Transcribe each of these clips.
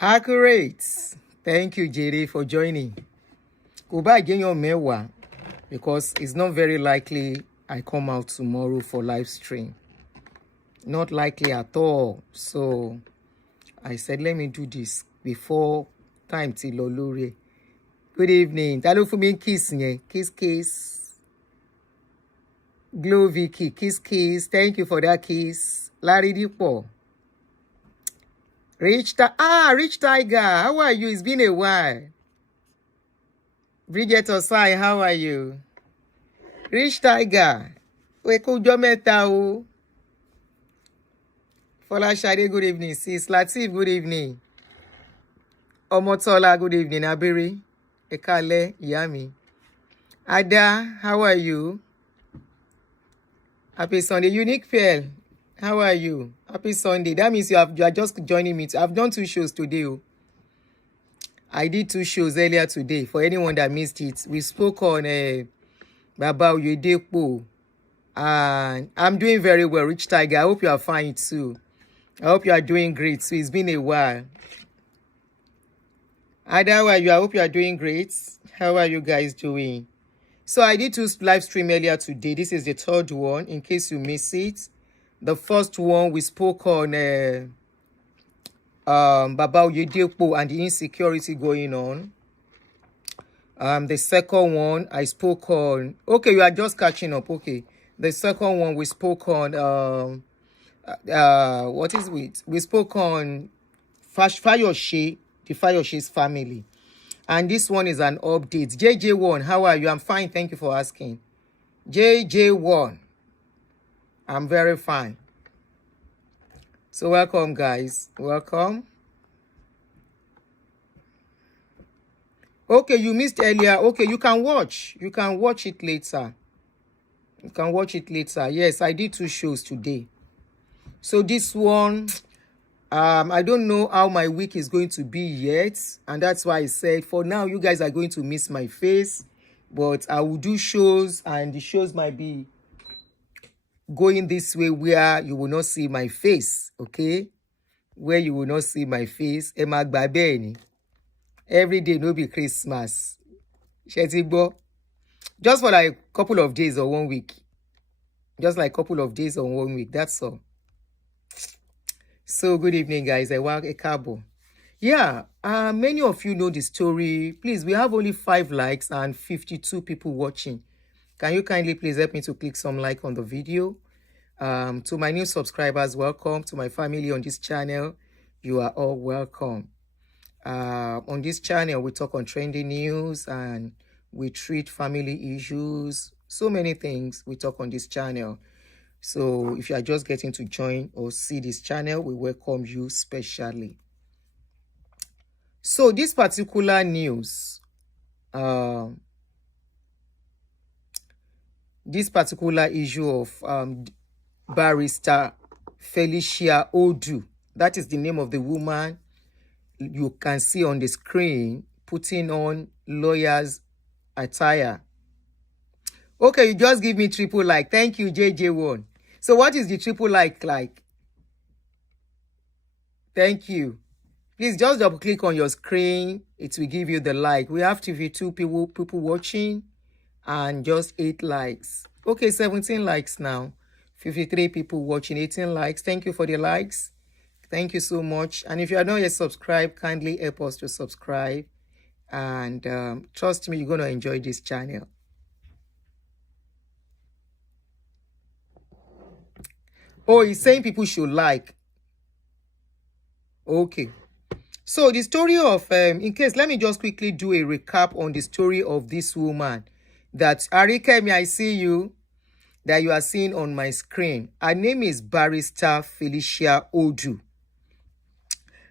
Accurate. Thank you, JD, for joining. Go back again your mewa because it's not very likely I come out tomorrow for live stream. Not likely at all. So I said, let me do this before time till Olore. Good evening. Hello for me, kiss. Kiss. Glow Vicky, kiss. Thank you for that kiss. Larry Dipo. Rich Tiger, how are you? It's been a while. Bridget Osai, how are you? Rich Tiger, Felicia'S, good evening. Sis Latif, good evening. Omotola, good evening. Abiri, Ekale, Yami. Ada, how are you? Happy Sunday. Unique Pearl, how are you? Happy Sunday. That means you are just joining me. I've done 2 shows today. I did 2 shows earlier today. For anyone that missed it, we spoke on Baba Oyedepo. And I'm doing very well, Rich Tiger. I hope you are fine too. I hope you are doing great. So it's been a while. Ada, how are you? I hope you are doing great. How are you guys doing? So I did 2 live stream earlier today. This is the 3rd one, in case you miss it. The first one, we spoke on Baba Oyedepo and the insecurity going on. The second one, I spoke on... Okay, you are just catching up. Okay. The second one, we spoke on... what is it? We spoke on Felicia'S, the Felicia'S family. And this one is an update. JJ1, how are you? I'm fine. Thank you for asking. JJ1. I'm very fine. So welcome, guys. Welcome. Okay, you missed earlier. Okay, you can watch. You can watch it later. You can watch it later. Yes, I did 2 shows today. So this one... I don't know how my week is going to be yet, and that's why I said for now you guys are going to miss my face, but I will do shows, and the shows might be going this way where you will not see my face, okay? Where you will not see my face. Every day no be Christmas. Just for like a couple of days or 1 week. Just like a couple of days or 1 week, that's all. So good evening, guys. I work a cabo. Yeah, many of you know the story. Please, we have only 5 likes and 52 people watching. Can you kindly please help me to click some like on the video? To my new subscribers, welcome. To my family on this channel, you are all welcome. On this channel, we talk on trending news and we treat family issues. So many things we talk on this channel. So if you are just getting to join or see this channel, we welcome you specially. So this particular news, this particular issue of Barrister Felicia Odu, that is the name of the woman you can see on the screen putting on lawyer's attire. Okay, you just give me triple like. Thank you, JJ1. So what is the triple like? Thank you. Please just double click on your screen. It will give you the like. We have 52 people watching and just 8 likes. Okay, 17 likes now. 53 people watching, 18 likes. Thank you for the likes. Thank you so much. And if you are not yet subscribed, kindly help us to subscribe. And trust me, you're going to enjoy this channel. Oh, he's saying people should like. Okay. So the story of, in case, let me just quickly do a recap on the story of this woman. That Arikemi, I see you, that you are seeing on my screen. Her name is Barrista Felicia Odu.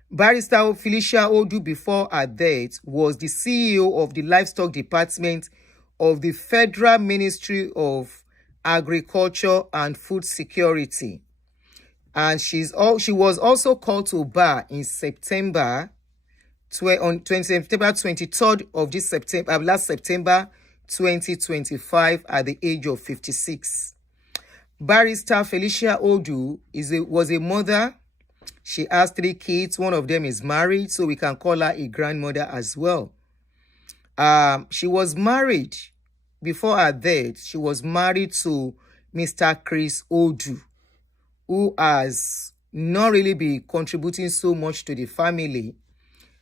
Barrister Felicia Odu, before her death, was the CEO of the Livestock Department of the Federal Ministry of Agriculture and Food Security. And she was also called to bar in September, on September 23rd of this September, last September 2025, at the age of 56. Barrister Felicia Odu was a mother, She has 3 kids. One of them is married, so we can call her a grandmother as well. She was married before her death. She was married to Mr. Chris Odu, who has not really been contributing so much to the family.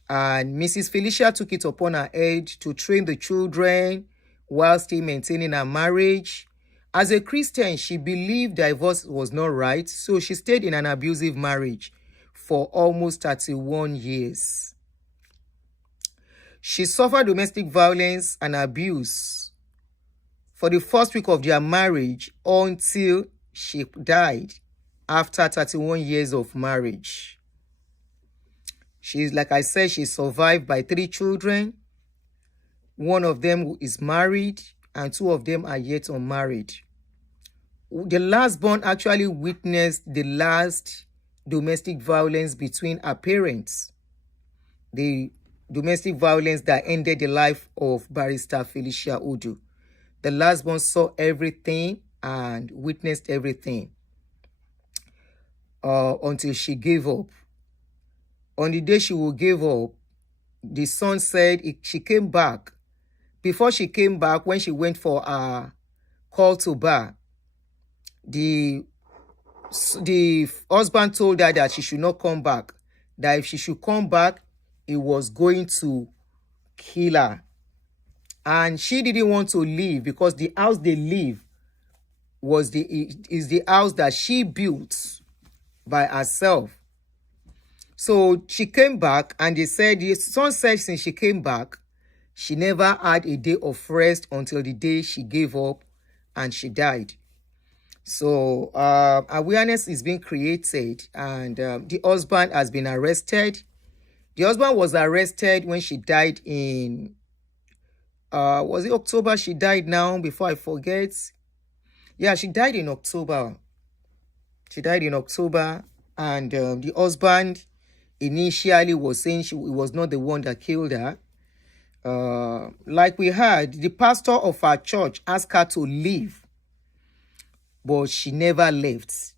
And Mrs. Felicia took it upon her head to train the children while still maintaining her marriage. As a Christian, she believed divorce was not right, so she stayed in an abusive marriage for almost 31 years. She suffered domestic violence and abuse for the first week of their marriage until she died after 31 years of marriage. She's, like I said, she's survived by 3 children. One of them is married and 2 of them are yet unmarried. The last born actually witnessed the last domestic violence between her parents. The domestic violence that ended the life of Barrista Felicia Odu. The last born saw everything and witnessed everything until she gave up. On the day she will give up, the son said she came back. Before she came back, when she went for a call to bar, the husband told her that she should not come back, that if she should come back, he was going to kill her. And she didn't want to leave because the house they live is the house that she built by herself. So she came back, and they said, the son said since she came back, she never had a day of rest until the day she gave up and she died. So awareness is being created, and the husband has been arrested. The husband was arrested when she died in, was it October she died now, before I forget? Yeah, she died in October. She died in October, and the husband initially was saying he was not the one that killed her. Like we heard, the pastor of our church asked her to leave, but she never left.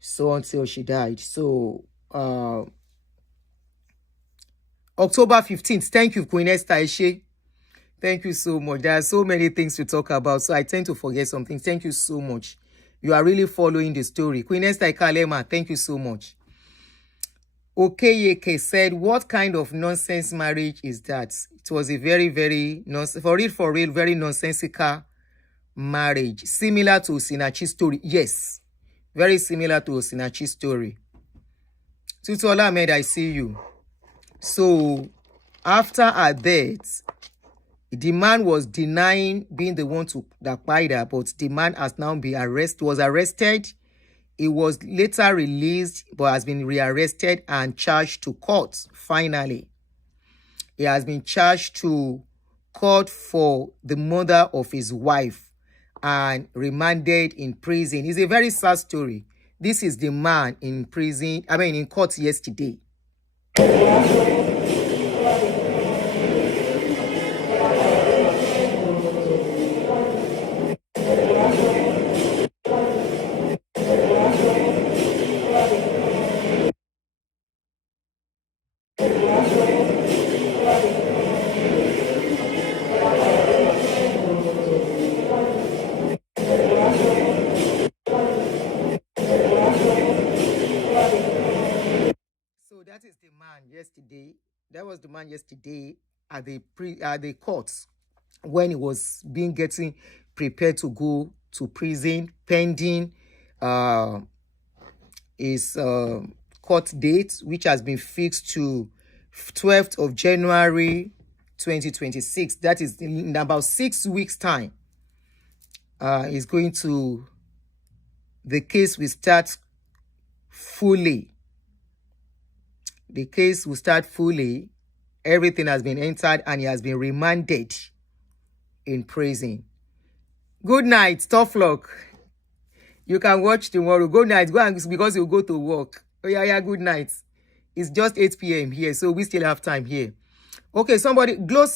So until she died. So October 15th. Thank you, Queen Esther Ishe. Thank you so much. There are so many things to talk about, so I tend to forget something. Thank you so much. You are really following the story. Queen Esther Ikalema, thank you so much. Okeyeke said, what kind of nonsense marriage is that? It was a very, very, for real, very nonsensical marriage. Similar to Osinachi's story. Yes. Very similar to Osinachi's story. Tutola Ahmed, I see you. So, after her death, the man was denying being the one that died her, but the man has now been arrested. He was later released, but has been rearrested and charged to court, finally. He has been charged to court for the murder of his wife and remanded in prison. It's a very sad story. This is the man in prison, in court yesterday. That is the man yesterday. That was the man yesterday at the courts when he was getting prepared to go to prison pending his court date, which has been fixed to 12th of January 2026. That is in about 6 weeks' time. The case will start fully. The case will start fully. Everything has been entered and he has been remanded in prison. Good night, tough luck. You can watch tomorrow. Good night. Go and because you go to work. Oh yeah, good night. It's just 8 p.m. here, so we still have time here. Okay, Glow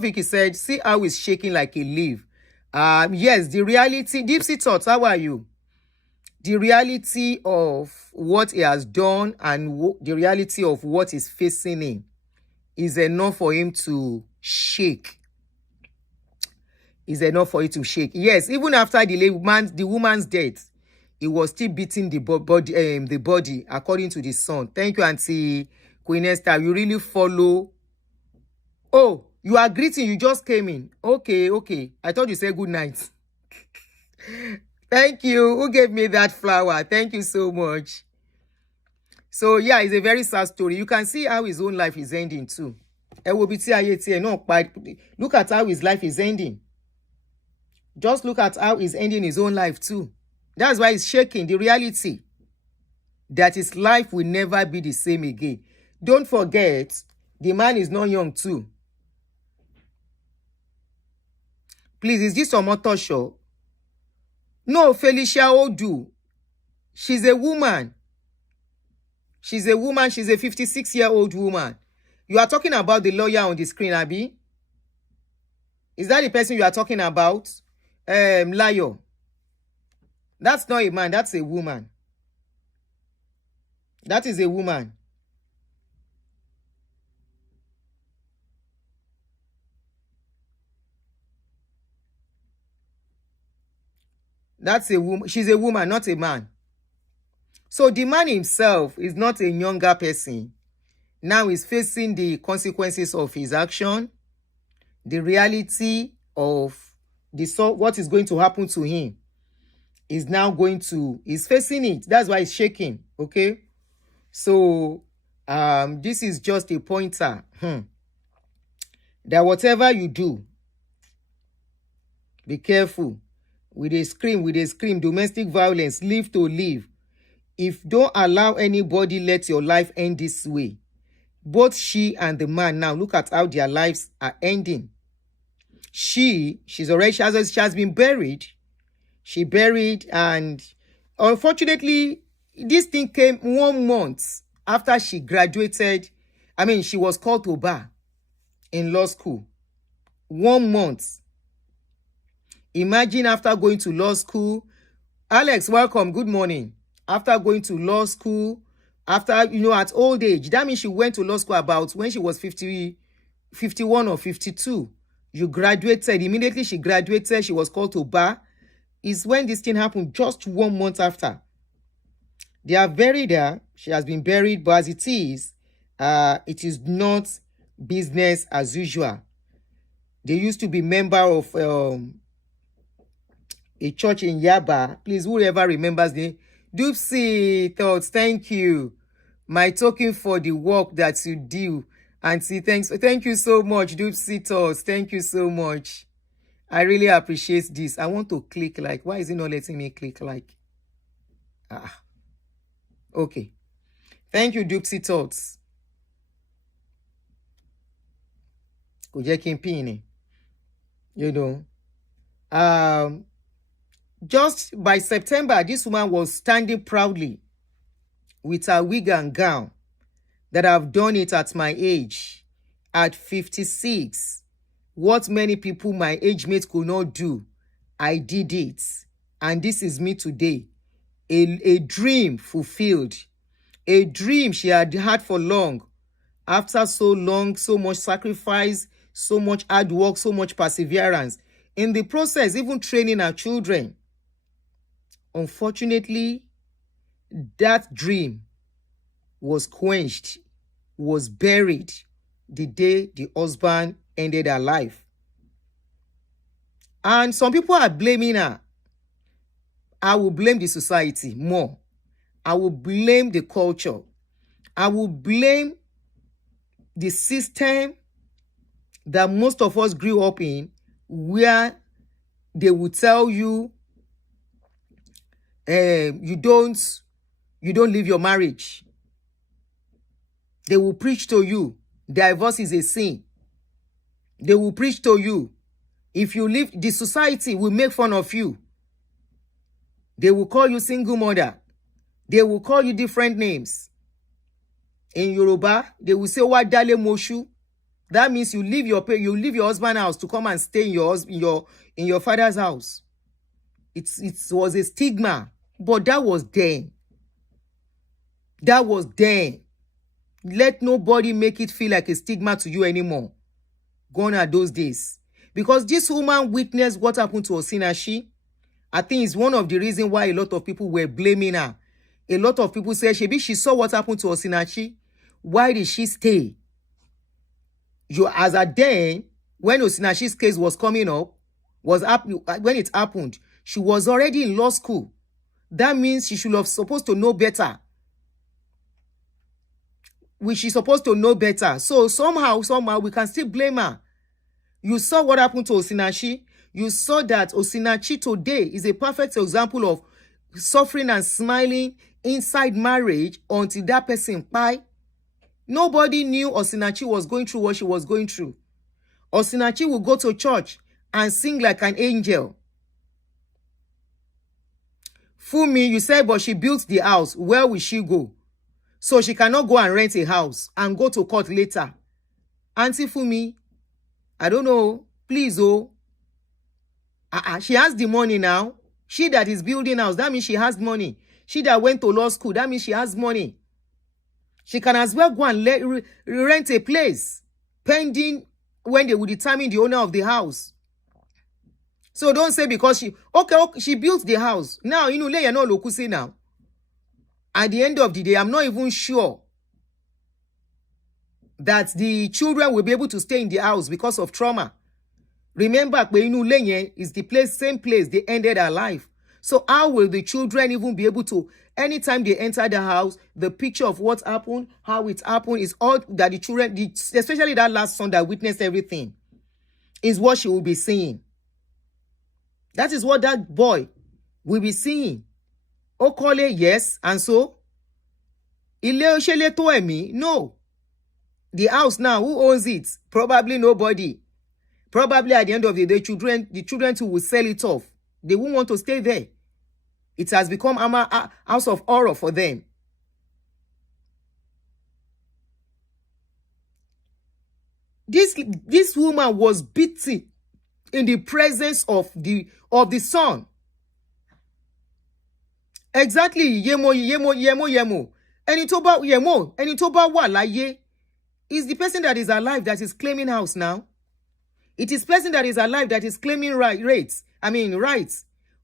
Vicky said, see how it's shaking like a leaf. Yes, the reality. Deepsy Thoughts, how are you? the reality of what he has done and the reality of what is facing him is enough for him to shake. Is enough for it to shake. Yes, even after the woman's death, he was still beating the body according to the son. Thank you, Auntie Queen Esther. You really follow. Oh, you are greeting. You just came in. Okay. I thought you said good night. Thank you. Who gave me that flower? Thank you so much. So yeah, it's a very sad story. You can see how his own life is ending too. Look at how his life is ending. Just look at how he's ending his own life too. That's why he's shaking. The reality that his life will never be the same again. Don't forget, the man is not young too. Please, is this a motor show? No, Felicia Odu. She's a woman. She's a 56-year-old woman. You are talking about the lawyer on the screen, Abby? Is that the person you are talking about? Liar. That's not a man, that's a woman. That is a woman. That's a woman. She's a woman, not a man. So the man himself is not a younger person. Now he's facing the consequences of his action, the reality of what is going to happen to him he's facing it. That's why he's shaking. Okay. So this is just a pointer that whatever you do, be careful. With a scream, domestic violence, live to live. If don't allow anybody let your life end this way, both she and the man now, look at how their lives are ending. She has been buried. She buried, and unfortunately, this thing came 1 month after she graduated. I mean, she was called to bar in law school. 1 month. Imagine after going to law school. Alex, welcome. Good morning. After going to law school, after, at old age, that means she went to law school about when she was 51 or 52. You graduated. Immediately she graduated, she was called to bar. Is when this thing happened, just 1 month after. They are buried her. She has been buried, but as it is not business as usual. They used to be member of a church in Yaba. Please, whoever remembers the Doopsy Thoughts, thank you. My token for the work that you do. Auntie, thank you so much, Doopsy Thoughts. Thank you so much. I really appreciate this. I want to click like. Why is it not letting me click like? Okay. Thank you, Doopsy Thoughts. Just by September, this woman was standing proudly with her wig and gown that I've done it at my age, at 56. What many people my age mates could not do, I did it. And this is me today. A dream fulfilled. A dream she had had for long. After so long, so much sacrifice, so much hard work, so much perseverance. In the process, even training our children. Unfortunately, that dream was quenched, was buried the day the husband ended her life. And some people are blaming her. I will blame the society more. I will blame the culture. I will blame the system that most of us grew up in, where they will tell you you don't leave your marriage. They will preach to you divorce is a sin. They will preach to you if you leave, the society will make fun of you. They will call you single mother. They will call you different names. In Yoruba, they will say "Wa dale moshu." That means you leave your husband's house to come and stay in your father's house. It was a stigma But that was then. That was then. Let nobody make it feel like a stigma to you anymore. Gone are those days. Because this woman witnessed what happened to Osinachi. I think it's one of the reasons why a lot of people were blaming her. A lot of people said, Shebi, she saw what happened to Osinachi. Why did she stay? As at then, when Osinachi's case was coming up, when it happened, she was already in law school. That means she should have supposed to know better. She's supposed to know better. So somehow, we can still blame her. You saw what happened to Osinachi. You saw that Osinachi today is a perfect example of suffering and smiling inside marriage until that person died. Nobody knew Osinachi was going through what she was going through. Osinachi will go to church and sing like an angel. Fumi, you said, but she built the house. Where will she go? So she cannot go and rent a house and go to court later. Auntie Fumi, I don't know. Please, oh. She has the money now. She that is building house, that means she has money. She that went to law school, that means she has money. She can as well go and rent a place, pending when they will determine the owner of the house. So don't say because she built the house. Now, you know, you're not Lokuse now. At the end of the day, I'm not even sure that the children will be able to stay in the house because of trauma. Remember, Lenye is the same place they ended their life. So how will the children even be able to, anytime they enter the house, the picture of what happened, how it happened, is all that the children, especially that last son that witnessed everything, is what she will be seeing. That is what that boy will be seeing. Okole, yes, and so? No. The house now, who owns it? Probably nobody. Probably at the end of the day, the children too will sell it off. They won't want to stay there. It has become a house of horror for them. This woman was beaten in the presence of the son. Exactly. Yemo. Ẹni tó bá wà láyé is the person that is alive that is claiming house now. It is person that is alive that is claiming rights.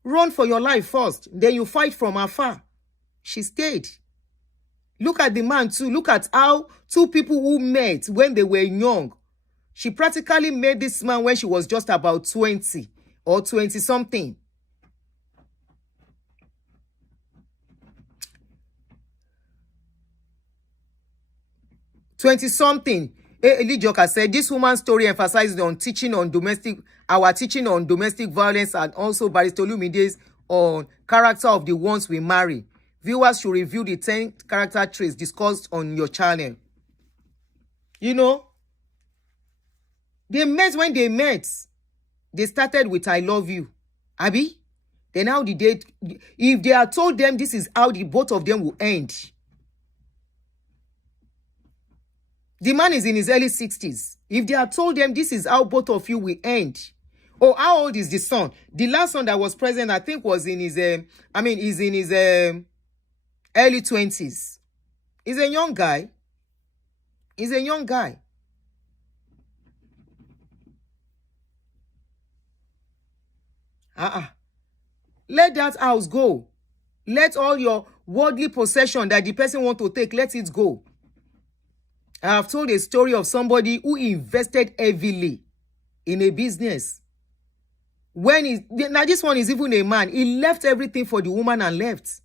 Run for your life first. Then you fight from afar. She stayed. Look at the man too. Look at how two people who met when they were young. She practically met this man when she was just about 20 or 20 something. Elijoka said, this woman's story emphasizes our teaching on domestic violence and also Barrister Lumide's on character of the ones we marry. Viewers should review the 10 character traits discussed on your channel. You know, when they met, they started with I love you. Abi? Then how did they, if they had told them this is how the both of them will end. The man is in his early 60s. If they had told them this is how both of you will end. Oh, how old is the son? The last son that was present, I think, was in his, he's in his early 20s. He's a young guy. Let that house go. Let all your worldly possession that the person want to take, let it go. I have told a story of somebody who invested heavily in a business. Now this one is even a man. He left everything for the woman and left.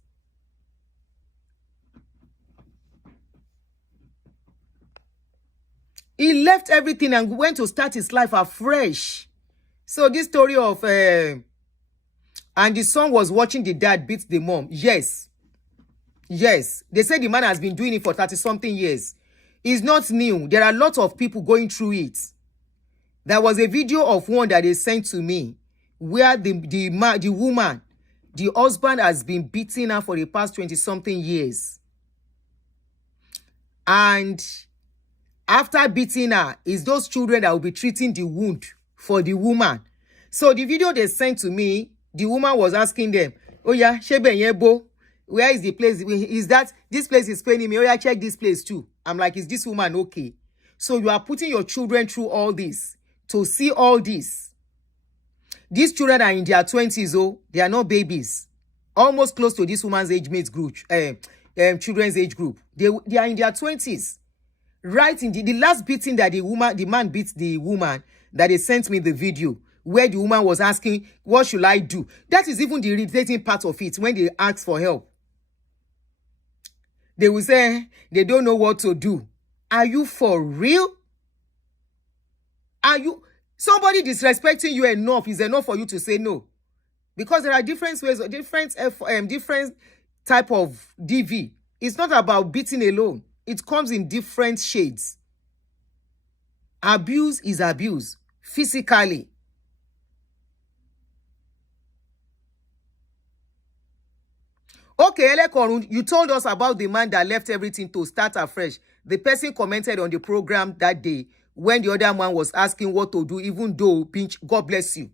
He left everything and went to start his life afresh. So this story of, and the son was watching the dad beat the mom. Yes. They said the man has been doing it for 30-something years. It's not new. There are a lot of people going through it. There was a video of one that they sent to me where the woman, the husband has been beating her for the past 20-something years. And after beating her, it's those children that will be treating the wound for the woman. So the video they sent to me, the woman was asking them, Oh yeah, shebe yebo. Where is the place? Is that this place is paining me? Oh yeah, check this place too. I'm like, is this woman okay? So you are putting your children through all this to see all this. These children are in their 20s, oh, they are not babies. Almost close to this woman's age mate group, children's age group. They are in their 20s. Right in the last beating that the man beat the woman, that they sent me the video where the woman was asking, what should I do? That is even the irritating part of it. When they ask for help, they will say they don't know what to do. Are you for real? Are you somebody disrespecting you enough is enough for you to say no? Because there are different ways, different type of DV. It's not about beating alone. It comes in different shades. Abuse is abuse, physically. Okay, Elekorun, you told us about the man that left everything to start afresh. The person commented on the program that day when the other man was asking what to do, even though, pinch, God bless you.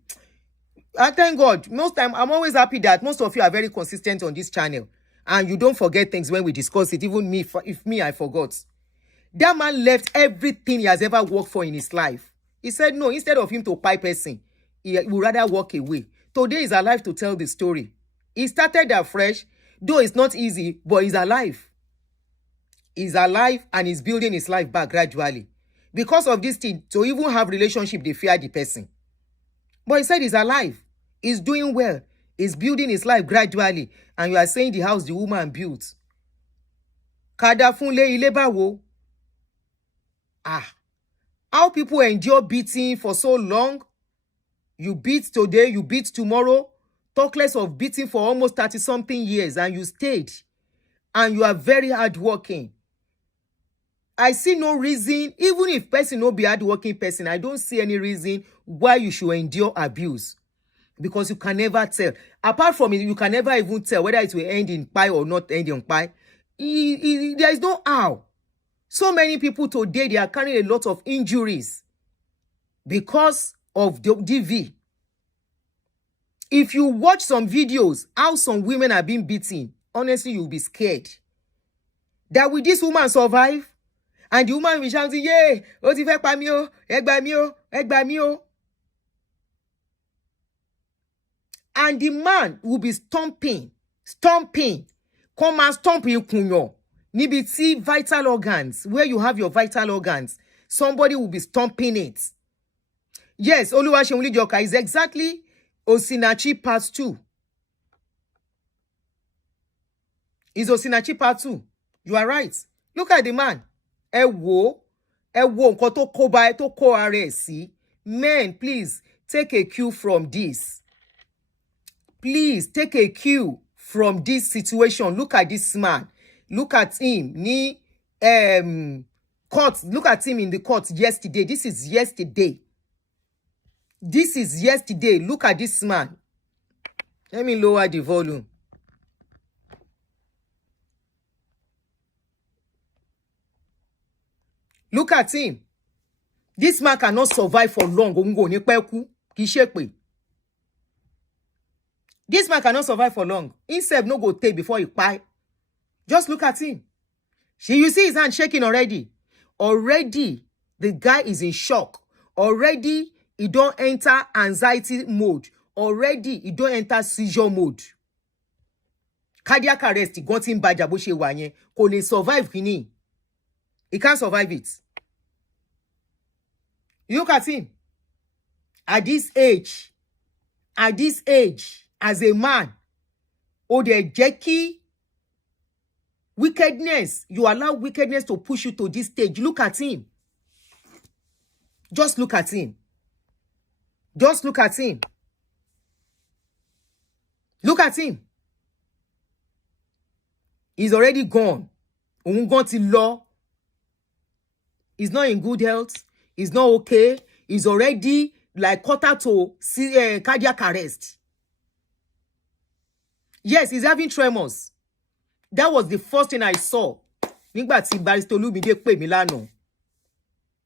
I thank God. Most time, I'm always happy that most of you are very consistent on this channel. And you don't forget things when we discuss it. Even me, if me, I forgot. That man left everything he has ever worked for in his life. He said no, instead of him to pipe person, he would rather walk away. Today he's alive to tell the story. He started afresh, though it's not easy, but he's alive. He's alive and he's building his life back gradually. Because of this thing, to even have relationship, they fear the person. But he said he's alive. He's doing well. He's building his life gradually. And you are saying the house the woman built. Kadafunle ilebawo. How people endure beating for so long. You beat today, you beat tomorrow. Talk less of beating for almost 30-something years. And you stayed. And you are very hardworking. I see no reason, even if person no be hardworking person, I don't see any reason why you should endure abuse. Because you can never tell. Apart from it, you can never even tell whether it will end in pie or not end in pie. There is no how. So many people today, they are carrying a lot of injuries because of the DV. If you watch some videos, how some women are being beaten, honestly, you'll be scared. That will this woman survive? And the woman will shout, yeah, egba mi o, egba mi o. And the man will be stomping. Come and stomp in kunyo. Nibiti vital organs, where you have your vital organs. Somebody will be stomping it. Yes, Oluwaseun Joka is exactly Osinachi part 2. Is Osinachi part 2. You are right. Look at the man. Nǹkan tó kó bá tó kó ara ẹ̀ sí. Men, please take a cue from this. Please take a cue from this situation. Look at this man. Look at him. Court. Look at him in the court yesterday. This is yesterday. This is yesterday. Look at this man. Let me lower the volume. Look at him. This man cannot survive for long. This man cannot survive for long. Himself no go take before he pie. Just look at him. You see his hand shaking already. Already, the guy is in shock. Already, he don't enter anxiety mode. Already, he don't enter seizure mode. Cardiac arrest, he got him bad jabo she wanye. Kò lè survive kini. He can't survive it. Look at him. At this age, as a man, the Jackie, wickedness, you allow wickedness to push you to this stage. Look at him. Just look at him. Just look at him. Look at him. He's already gone. Gone to law. He's not in good health. He's not okay. He's already like quarter to cardiac arrest. Yes, he's having tremors. That was the first thing I saw. Nígbà tí Barrister Olumide pè mí lánàá.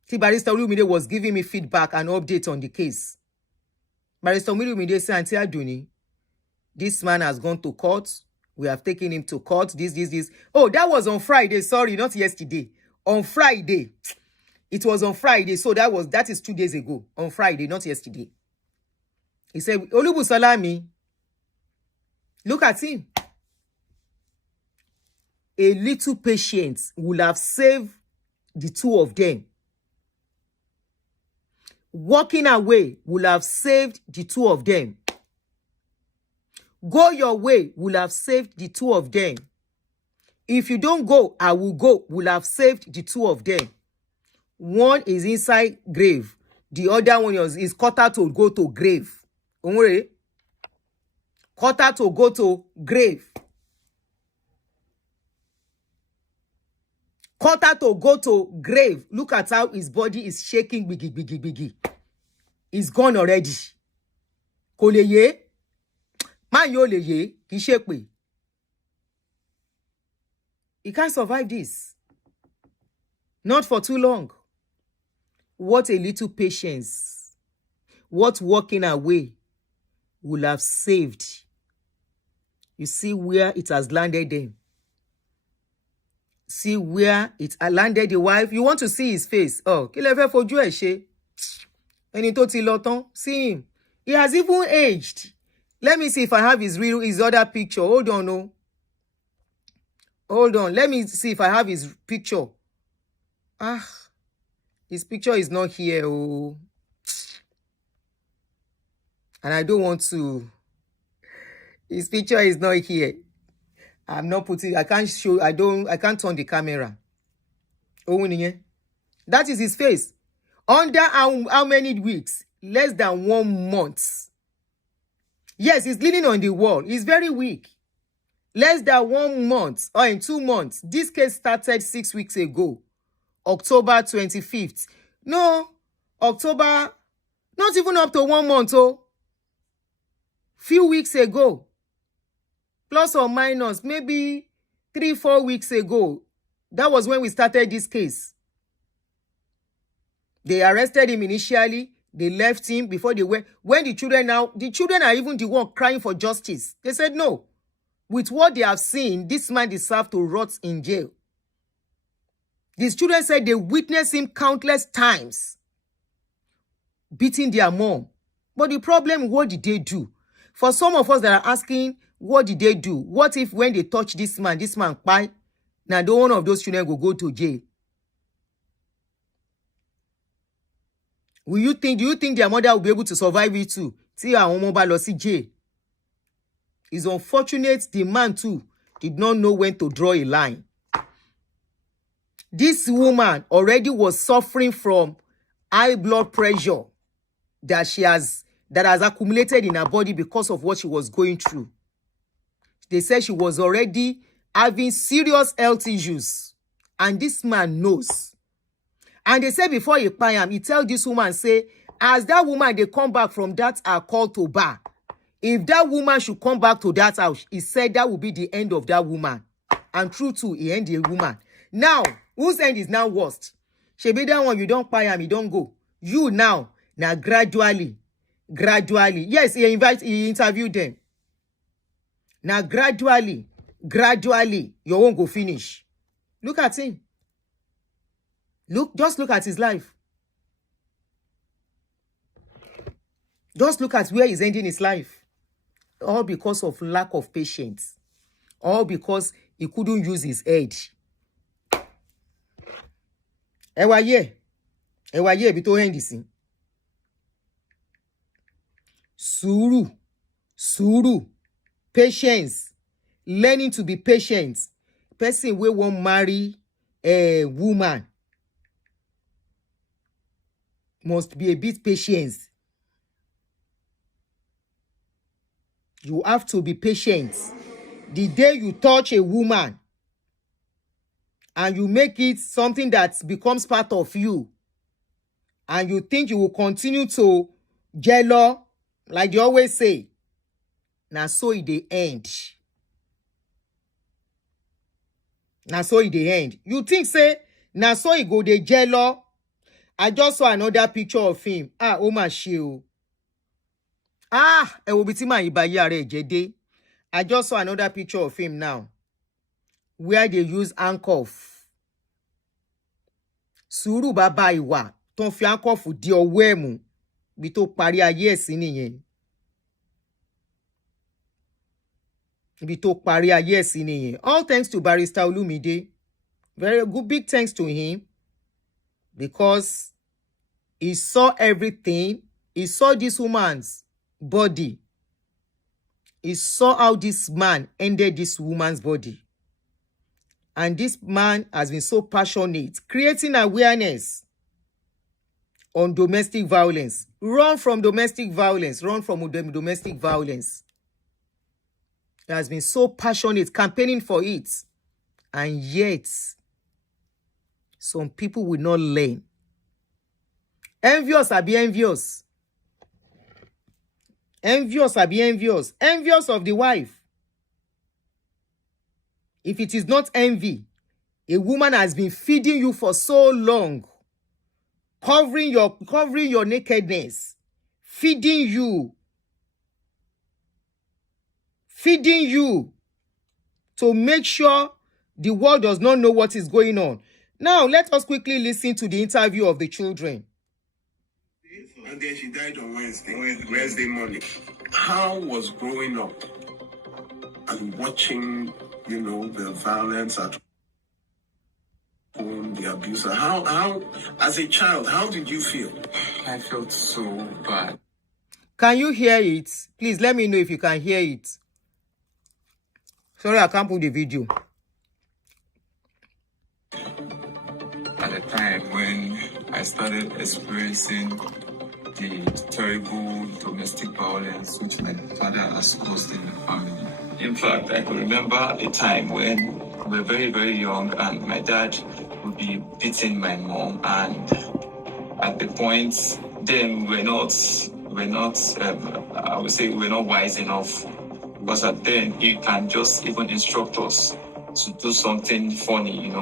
Tí Barrister Olumide was giving me feedback and update on the case. Barrister Olumide said, Auntie Aduni, This man has gone to court. We have taken him to court. This. Oh, that was on Friday. Sorry, not yesterday. On Friday. It was on Friday. So that is 2 days ago. On Friday, not yesterday. He said, Olubusalami, look at him. A little patience will have saved the two of them. Walking away will have saved the two of them. Go your way will have saved the two of them. If you don't go, I will go will have saved the two of them. One is inside grave. The other one is quarter to go to grave. Quarter to go to grave. Quarter to go to grave. Look at how his body is shaking. Biggie. He's gone already. Kò lè yé. Man yo lè yé. Kì ṣe pé. He can't survive this. Not for too long. What a little patience. What walking away will have saved. You see where it has landed them. See where it landed the wife. You want to see his face. Oh, kí lẹ fẹ́ fojú ẹ̀ ṣe. Ẹni tó ti lọ tán. See him. He has even aged. Let me see if I have his other picture. Hold on, no. Hold on. Let me see if I have his picture. His picture is not here. Oh. And I don't want to. His picture is not here. I'm not putting, I can't show, I can't turn the camera. That is his face. Under how many weeks? Less than 1 month. Yes, he's leaning on the wall. He's very weak. Less than 1 month or in 2 months. This case started 6 weeks ago. October 25th. No, October, not even up to 1 month. Oh, few weeks ago. Plus or minus, maybe 3-4 weeks ago. That was when we started this case. They arrested him initially. They left him before they went. When the children are even the one crying for justice. They said no. With what they have seen, this man deserves to rot in jail. These children said they witnessed him countless times beating their mom. But the problem, what did they do? For some of us that are asking, what did they do? What if when they touch this man pie, now the one of those children will go to jail? Do you think their mother will be able to survive it too? See our mobile lost jail. It's unfortunate the man too did not know when to draw a line. This woman already was suffering from high blood pressure that has accumulated in her body because of what she was going through. They said she was already having serious health issues. And this man knows. And they said before he pay him, he tell this woman, say, as that woman, they come back from that call to bar. If that woman should come back to that house, he said that will be the end of that woman. And true too, he end the woman. Now, whose end is now worst? She be that one, you don't pay him, you don't go. You now gradually. Yes, he interviewed them. Now, gradually, your own go finish. Look at him. Just look at his life. Just look at where he's ending his life. All because of lack of patience. All because he couldn't use his head. Ewa ye bi to end this. Sùúrù. Patience. Learning to be patient. Person wey won't marry a woman must be a bit patient. You have to be patient. The day you touch a woman and you make it something that becomes part of you, and you think you will continue to jello, like you always say, now so it the end. Now so it the end. You think say, now so it go the jello. I just saw another picture of him. Oh my shield. Ẹ wo bí tí màá yí ba yá rẹ̀ jẹ́ dé. I just saw another picture of him now, where they use handcuff. Sùúrù bàbá ìwà tó fi handcuff di ọwọ́ ẹ̀ mú bí tó parí ayé ẹ̀ sí nìyẹn. Bí tó parí ayé ẹ̀ sí nìyẹn. All thanks to Barrister Olumide. Very good, big thanks to him, because he saw everything. He saw this woman's body. He saw how this man ended this woman's body. And this man has been so passionate, creating awareness on domestic violence. Run from domestic violence. Run from domestic violence. He has been so passionate, campaigning for it. And yet, some people will not learn. Envious are be envious. Envious are be envious. Envious of the wife. If it is not envy, a woman has been feeding you for so long, covering your nakedness, feeding you to make sure the world does not know what is going on. Now, let us quickly listen to the interview of the children. And then she died on Wednesday morning. How was growing up and watching, the violence at home, the abuse? How, as a child, how did you feel? I felt so bad. Can you hear it? Please let me know if you can hear it. Sorry, I can't put the video. At the time when I started experiencing the terrible domestic violence which my father has caused in the family. In fact, I could remember a time when we were very, very young and my dad would be beating my mom, and at the point then we're not I would say we're not wise enough, because at then he can just even instruct us to do something funny,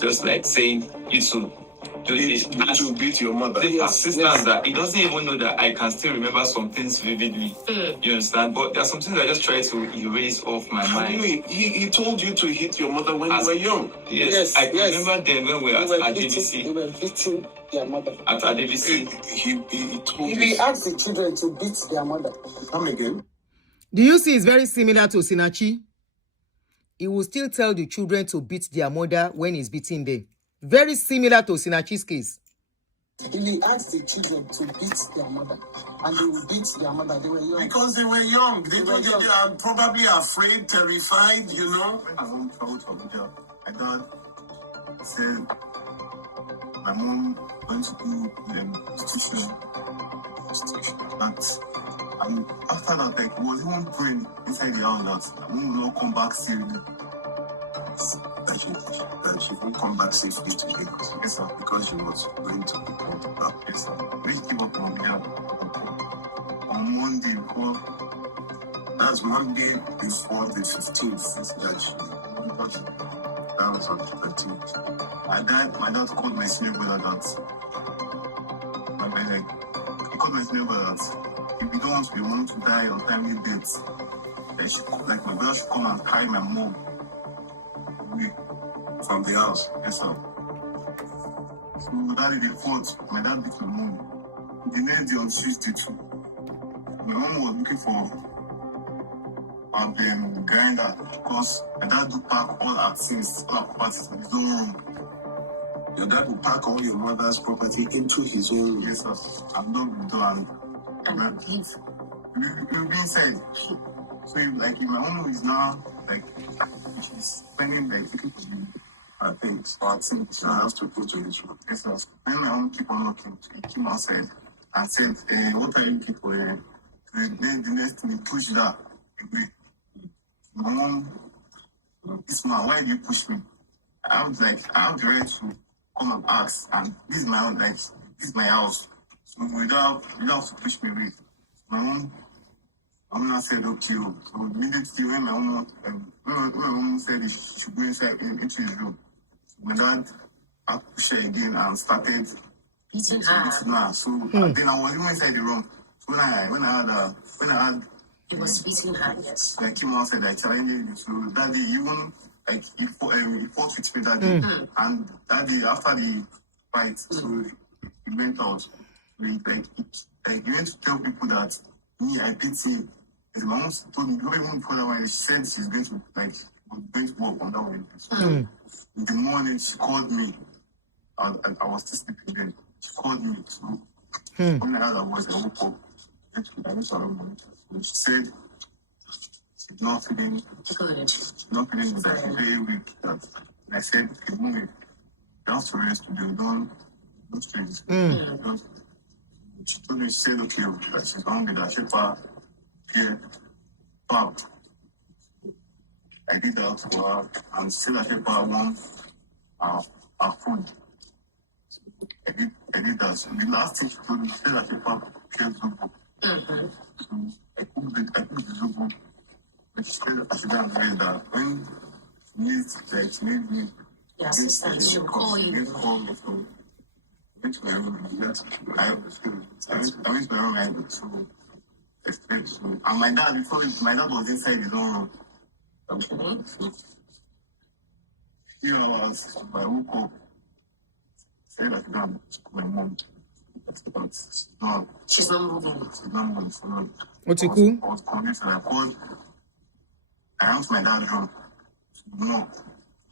just like saying you should do this. To beat your mother. The persistence that he doesn't even know that I can still remember some things vividly. You understand? But there are some things I just try to erase off my mind. He told you to hit your mother when you were young. Yes, I remember then when we were at ADVC. We were beating their mother. At ADVC. He told you. He asked the children to beat their mother. Come again. Do you see it's very similar to Sinachi? He will still tell the children to beat their mother when he's beating them. Very similar to Sinachi's case. He asked the children to beat their mother, and they would beat their mother. They were young. Because they were young. They are probably afraid, terrified, When I went out of the job, my dad said my mom went to do prostitution. And after that, he was even praying inside the house that my mom will not come back safely. That she won't come back safely to Lagos. Yes, sir. Because she was going to be called back. Yes, sir. When she came up from there, on Monday, That's Monday before the 15th that she that was on the 13th. my dad called my senior brother that he called my senior brother that if you don't want to be one to die on timely dates, my brother should come and carry my mom away from the house. Yes, sir. So that is the fourth. My dad beat my mom. The next day on Tuesday too, my mom was looking for a grinder because my dad do pack all our things, all our properties in his own room. Your dad will pack all your mother's property into his own room. Yes, sir. I've done the door and we'll be inside. So if my mom is now she's spending looking for me. I think she has to go to his room. Yes, sir. When my mom keep on looking, she came outside and said, what are you looking for here? Then the next thing he pushed that away. My mom, this man, why did you push me? I have the right to come and ask, and this is my own this is my house. So you don't have to push me away. My mom said up to you. So immediately when my mom said she should go inside into his room, my dad I pushed her again and started beating her. So then I was even inside the room. So when I had He was beating her, yes. I came outside, like, telling him, so that day, even, like, he fought with me that day. And that day, after the fight, so he went out. He went to tell people that me, I beat him. His mom told me, don't even put that one. She said she's going to, like, was going to work on that one. So in the morning, she called me. I was still sleeping then. She called me. So when I heard her voice, I woke up. I went to her room. So she said, she's not feeling good. She's not feeling good. She's very weak. And I said, okay, move. That's to rest today. Don't stress. She told me, she said, okay, that she's hungry. That she pop. I did that for her. And she said that she want our food. So I did that. So the last thing she told me, she said that she shared Zobo. So I cooked the Zobo. But she said that I should have read that when she needs me, The assistant, she'll call you. Call me. So I went to my room. I went to my room and to explain. So, and my dad was inside his own room. So, few hours, I woke up. Said that my mom. She's not moving. She's not moving. So, What's it cool? I was convinced and I called. I went to my dad's room. No,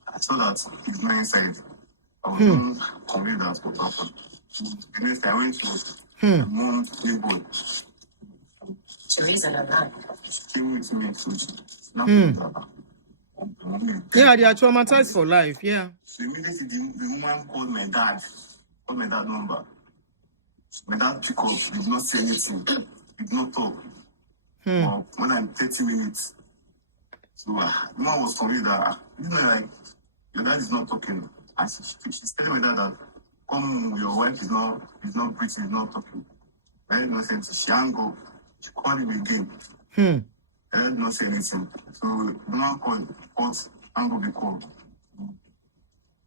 I saw that he's not inside. I was convinced that what happened. The next day I went to my mom's neighborhood. She raised an alarm. She came with me to snap Yeah, they are traumatized for life. Yeah. So immediately the woman called my dad number. My dad picked up, did not say anything, did not talk. For more than 30 minutes. So the woman was convinced that, like, your dad is not talking. And she's telling my dad that, come, your wife is not breathing, is not talking. I did not say anything. She hung up. She called him again. I did not say anything. So the woman called, hung up the call.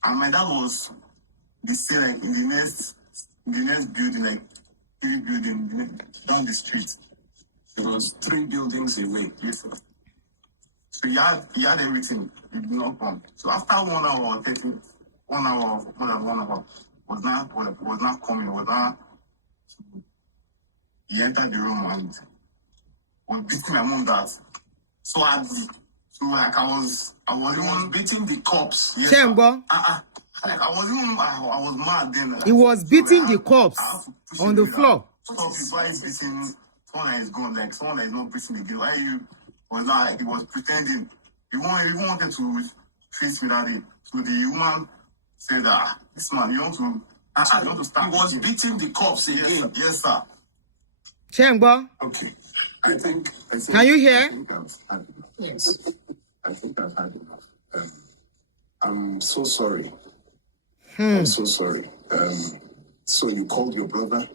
And my dad was the same, like, in the next building, like, 3 buildings down the street. It was 3 buildings away. Yes, sir. So he had everything. He did not come. So after 1 hour, more than 1 hour, was not coming. He entered the room and was beating my mom that so hardly. So like I was even beating the cops. Yes, Chembo. Like I was mad then. He was beating the cops on the floor. Stop this, why is beating someone that is gone, like someone that is not breathing again? Why you was like he was pretending? He wanted to face me that day. So the woman said, this man, you want to start. He was beating the cops again. Yes, sir. Chembo. Okay. I think Can you hear? I think I've had enough. Yes. I think I've had enough. I'm so sorry. I'm so sorry. So you called your brother?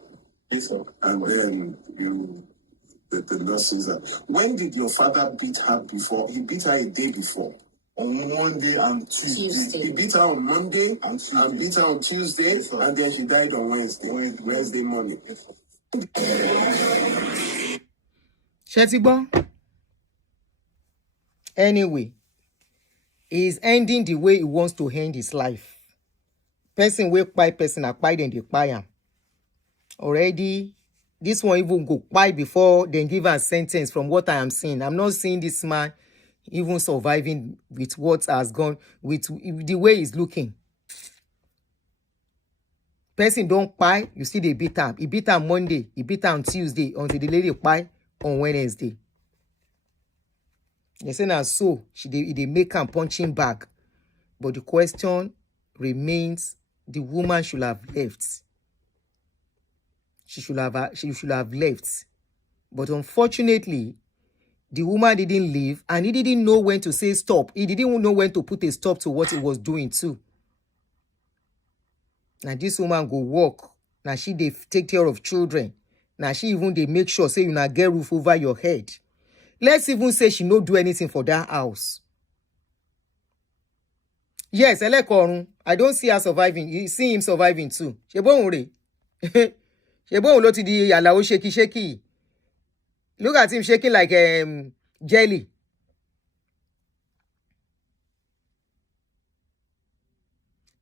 Yes, sir. And then the nurses. When did your father beat her before? He beat her a day before. On Monday and Tuesday. He beat her on Monday and beat her on Tuesday, Yes, and then she died on Wednesday morning. Shetibo. Anyway, he's ending the way he wants to end his life. Person will buy person buy then they buy him. Already, this one even go buy before then give a sentence from what I am seeing. I'm not seeing this man even surviving with what has gone, with the way he's looking. Person don't buy, you see they beat him. He beat him Monday, he beat him on Tuesday, until the lady buy on Wednesday. They say now so, they make him punching bag. But the question remains, the woman should have left. She should have left. But unfortunately, the woman didn't leave, and he didn't know when to say stop. He didn't know when to put a stop to what he was doing too. Now this woman go work. Now she they take care of children. Now she even they make sure say you not get roof over your head. Let's even say she no do anything for that house. Yes, Elekorun, I don't see her surviving. You see him surviving too. Shebon re. Shebon lo ti di Alao shaky. Look at him shaking like jelly.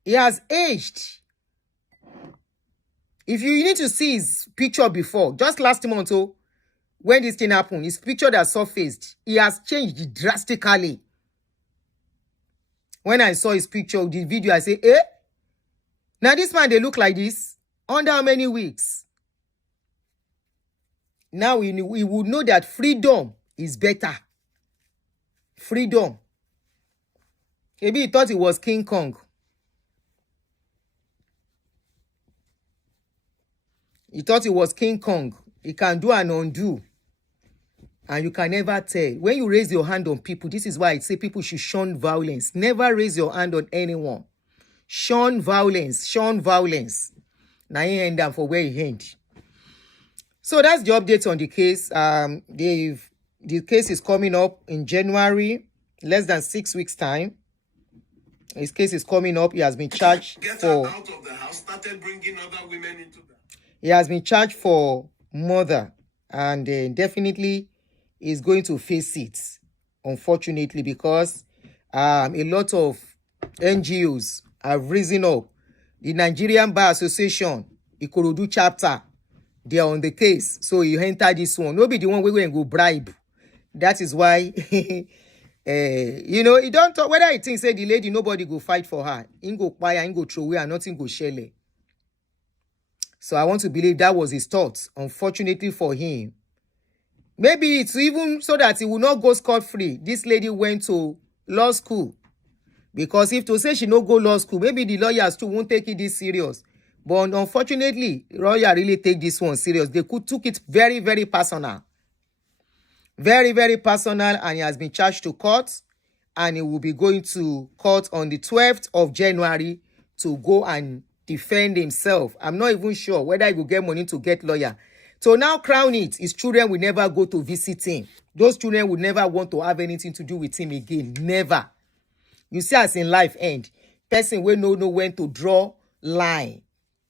He has aged. If you need to see his picture before, just last month, when this thing happened, his picture that surfaced, he has changed drastically. When I saw his picture, the video, I say, now this man, they look like this. Under how many weeks? Now we would know that freedom is better. Freedom. Maybe he thought it was King Kong. He thought it was King Kong. He can do and undo. And you can never tell. When you raise your hand on people, this is why I say people should shun violence. Never raise your hand on anyone. Shun violence. Shun violence. Now he end up for where he end. So that's the update on the case. The case is coming up in January, less than 6 weeks' time. His case is coming up. He has been charged for... out of the house, started bringing other women into that. He has been charged for murder, and definitely is going to face it, unfortunately, because a lot of NGOs have risen up. The Nigerian Bar Association, Ikorodu chapter, they are on the case. So you enter this one. Nobody the one we're going to go bribe. That is why, you know, you don't talk, whether it thinks say the lady, nobody go fight for her. In go fire, in go throw away, and nothing go shell. So I want to believe that was his thoughts. Unfortunately for him, maybe it's even so that he will not go scot-free. This lady went to law school. Because if to say she no go law school, maybe the lawyers too won't take it this serious. But unfortunately, lawyer really take this one serious. They took it very, very personal. Very, very personal, and he has been charged to court. And he will be going to court on the 12th of January to go and defend himself. I'm not even sure whether he will get money to get lawyer. So now crown it, his children will never go to visit him. Those children will never want to have anything to do with him again. Never. You see, as in life end, person will know when to draw line,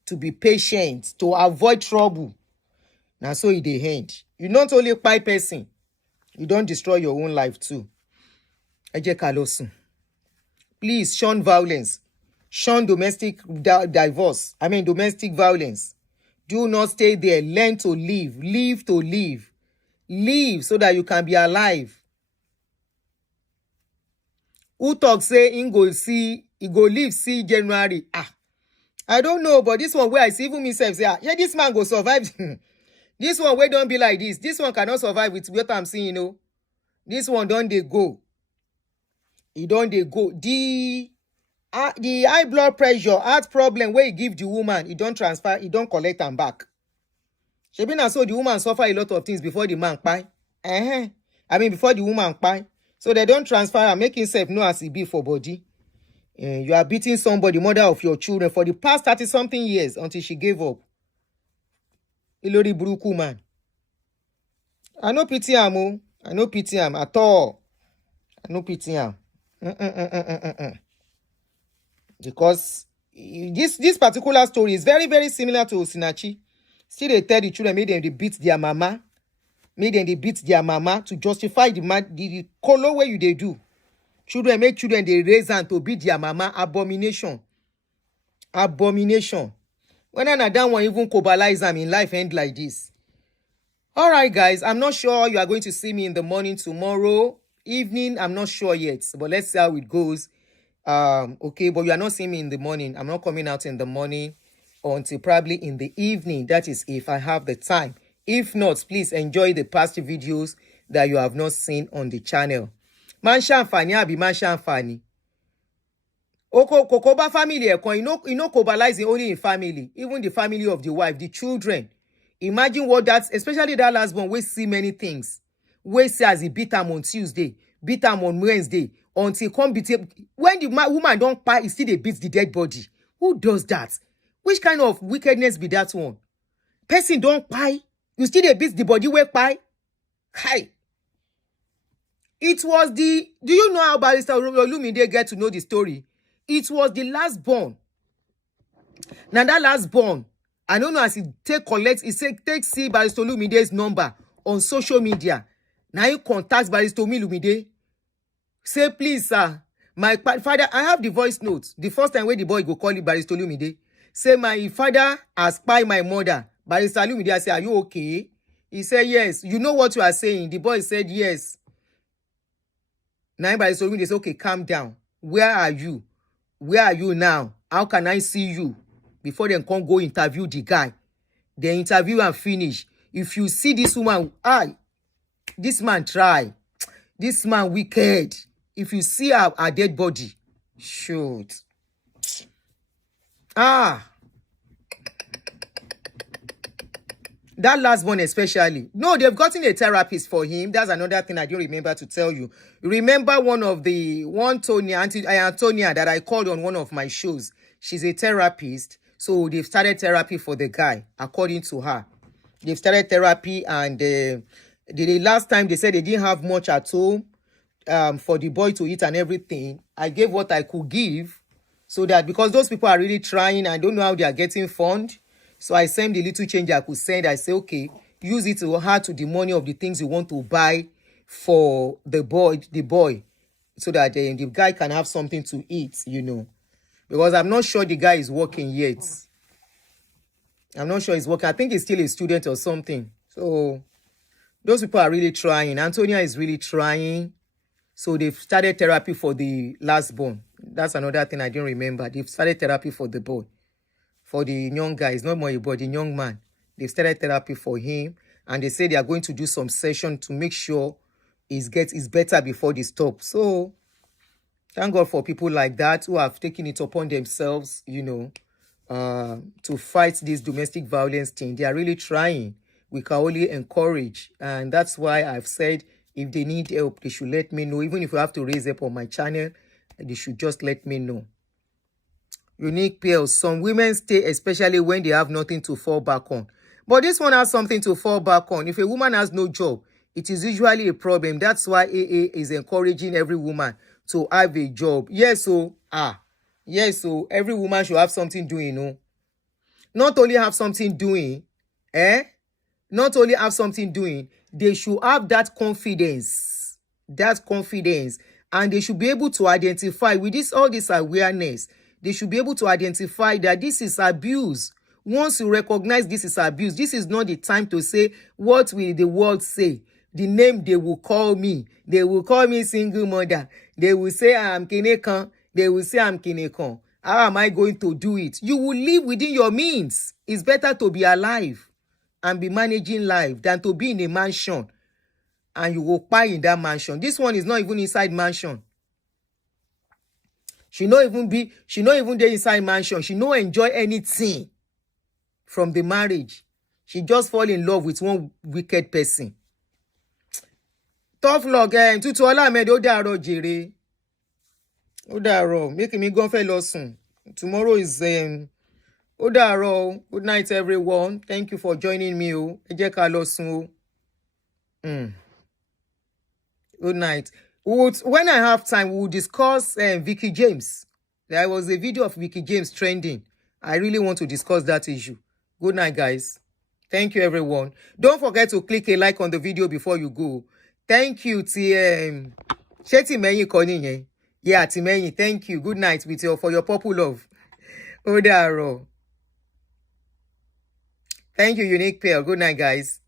to be patient, to avoid trouble. Now so it dey end. You not only buy person, you don't destroy your own life too. Ẹ jẹ́ ká lọ sùn. Please shun violence. Shun domestic divorce. Domestic violence. Do not stay there. Learn to live. Live to live. Live so that you can be alive. Who talk say he go live see January? I don't know, but this one where I see even myself say, yeah, this man go survive. This one where don't be like this. This one cannot survive with what I'm seeing, you know. This one don't they go. He don't they go. The high blood pressure, heart problem where he give the woman, he don't transfer, he don't collect them back. Shebina so the woman suffer a lot of things before the man pie. Before the woman pie. So they don't transfer and make himself know as he be for body. You are beating somebody, mother of your children, for the past 30-something years until she gave up. Ilori Buruku man. I no pity him. I no pity him at all. I no pity him. Because this particular story is very, very similar to Osinachi. Still they tell the children, made them they beat their mama. Made them they beat their mama to justify the color where you they do. Children make children they raise hand to beat their mama. Abomination. Abomination. When I don't want even cobalize them in life end like this. All right, guys. I'm not sure you are going to see me in the morning tomorrow. Evening, I'm not sure yet. But let's see how it goes. Okay, but you are not seeing me in the morning. I'm not coming out in the morning until probably in the evening. That is if I have the time. If not, please enjoy the past videos that you have not seen on the channel. Man shanfani abi man shanfani. Kokoba family, you know, cobalizing only in family, even the family of the wife, the children. Imagine what that's, especially that last one, we see many things. We see as he beat him on Tuesday, beat him on Wednesday, until come beat him. When the woman don't pie, he still they beat the dead body. Who does that? Which kind of wickedness be that one? Person don't pie, you still they beat the body where pie? Hi. It was do you know how Barrister Olumide get to know the story? It was the last born. Now that last born, I don't know as he take see Barrister Olumide's number on social media. Now you contact Barrister Lumide. Say, please, sir, my father, I have the voice notes. The first time when the boy go call it Barrister Lumide, say, my father has spied my mother. Barrister Lumide, I say, are you okay? He said, yes. You know what you are saying? The boy said, yes. Now Barrister Lumide said, okay, calm down. Where are you? Where are you now? How can I see you? Before they can go interview the guy. They interview and finish. If you see this woman, this man try. This man wicked. If you see her dead body, shoot. That last one especially. No, they've gotten a therapist for him. That's another thing I didn't remember to tell you. Remember Antonia that I called on one of my shows. She's a therapist. So they've started therapy for the guy, according to her. They've started therapy, and the last time they said they didn't have much at home for the boy to eat and everything. I gave what I could give, so that because those people are really trying, I don't know how they are getting fund. So I sent the little change I could send. I say, okay, use it to add to the money of the things you want to buy for the boy, so that the guy can have something to eat, you know. Because I'm not sure the guy is working yet. I'm not sure he's working. I think he's still a student or something. So those people are really trying. Antonia is really trying. So they've started therapy for the last born. That's another thing I didn't remember. They've started therapy for the boy. For the young guy. It's not more a boy, the young man. They've started therapy for him. And they say they are going to do some session to make sure he's better before they stop. So thank God for people like that who have taken it upon themselves, you know, to fight this domestic violence thing. They are really trying. We can only encourage. And that's why I've said if they need help, they should let me know. Even if you have to raise up on my channel, they should just let me know. Unique pills. Some women stay, especially when they have nothing to fall back on. But this one has something to fall back on. If a woman has no job, it is usually a problem. That's why AA is encouraging every woman to have a job. Yes, so yes, so every woman should have something doing, no? Not only have something doing, not only have something doing, they should have that confidence. And they should be able to identify with all this awareness. They should be able to identify that this is abuse. Once you recognize this is abuse, this is not the time to say, what will the world say? The name they will call me. They will call me single mother. They will say I'm Kinekan. They will say I'm Kinekon. How am I going to do it? You will live within your means. It's better to be alive and be managing life than to be in a mansion and you will pay in that mansion. This one is not even inside mansion. She not even there inside mansion. She no enjoy anything from the marriage. She just fall in love with one wicked person. Tough luck, tutu Olamide ó dàárọ̀ jèrè. Ó dàárọ̀, make me go fẹ́ lọ sùn. Tomorrow is ó dàárọ̀. Good night everyone. Thank you for joining me o. Ẹ jẹ́ ká lọ sùn o. Good night. When I have time, we will discuss Vicky James. There was a video of Vicky James trending. I really want to discuss that issue. Good night, guys. Thank you, everyone. Don't forget to click a like on the video before you go. Thank you, TM. Yeah, Timenyi, thank you. Good night for your purple love. Odaro. Thank you, Unique Pearl. Good night, guys.